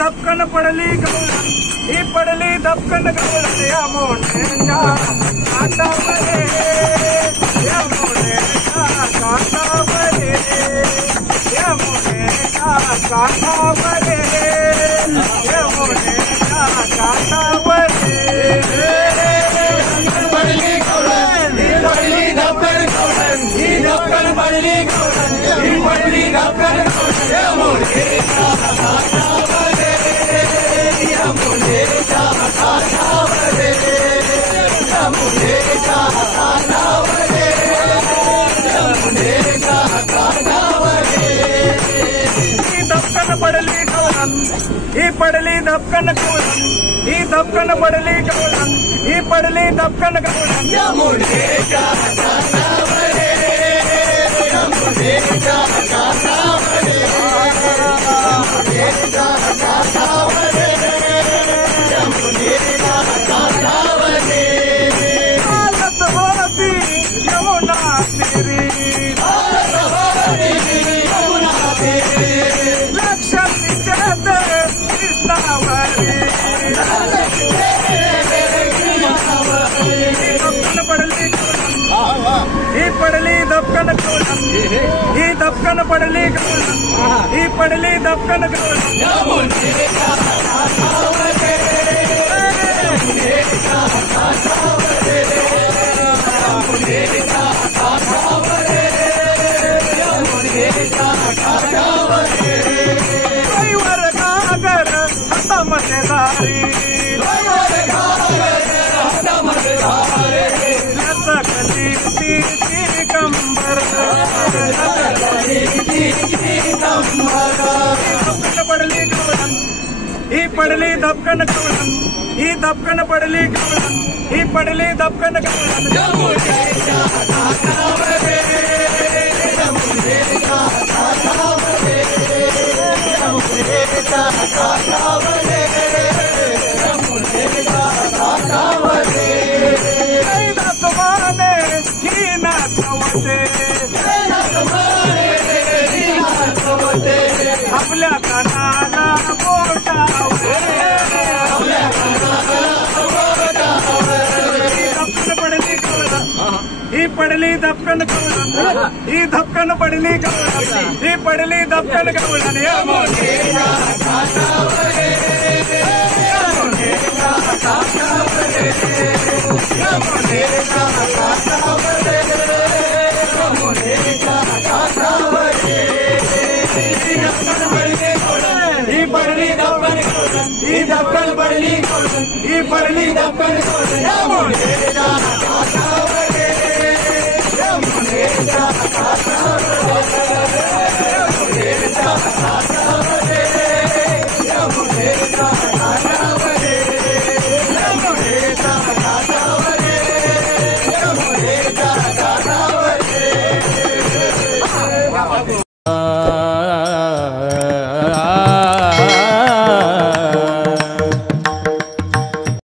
धपकन पडली गवळण ही पडली धपकन गवळण या मोठ्याच्या काठावरे या मोठ्याच्या काठावरे या मोठ्याच्या काठावरे या मोठ्याच्या काठावरे पडली गवळण ही पडली धपकन गवळण ही धपकन पडली गवळण ही पडली धपकन गवळण या मोठ्याच्या काठावरे या मोठ्याच्या काठावरे या मोठ्याच्या काठावरे या मोठ्याच्या काठावरे ही धपकन पडली गवळण ही पडली धपकन गवळण ही धपकन पडली गवळण ही पडली धपकन गवळण या मोठ्याच्या काठावरे या मोठ्याच्या काठावरे या मोठ्याच्या काठावरे या मोठ्याच्या काठावरे हालत होती यमुना तेरी हालत होती यमुना तेरी लक्ष तिच्यात कृष्णावरी धपकन पडली ही पडली धपकन गवळण ही धपकन पडली गवळण ही पडली धपकन गवळण या मोठ्याच्या काठावरे या मोठ्याच्या काठावरे या मोठ्याच्या काठावरे या मोठ्याच्या काठावरे दैवर गागर हातामध्ये धारी दैवर गागर हातामध्ये धारी लचकली ती कंबर धपकन पडली गवळण ही पडली धपकन गवळण ही धपकन पडली गवळण ही पडली धपकन गवळण या मोठ्याच्या काठावरे या मोठ्याच्या काठावरे या मोठ्याच्या काठावरे या मोठ्याच्या काठावरे नाचवाने ही नाचवते आपल्या कानाला बोटावरे आपल्या कानाला बोटावरे धपकन पडली गवळण ही पडली धपकन गवळण ही धपकन पडली गवळण ही पडली धपकन गवळण या मोठ्याच्या काठावरे या मोठ्याच्या काठावरे या मोठ्याच्या काठावरे या मोठ्याच्या काठावरे ही पडली धपकन गवळण ही धपकन पडली गवळण ही पडली धपकन गवळण या मोठ्याच्या काठावरे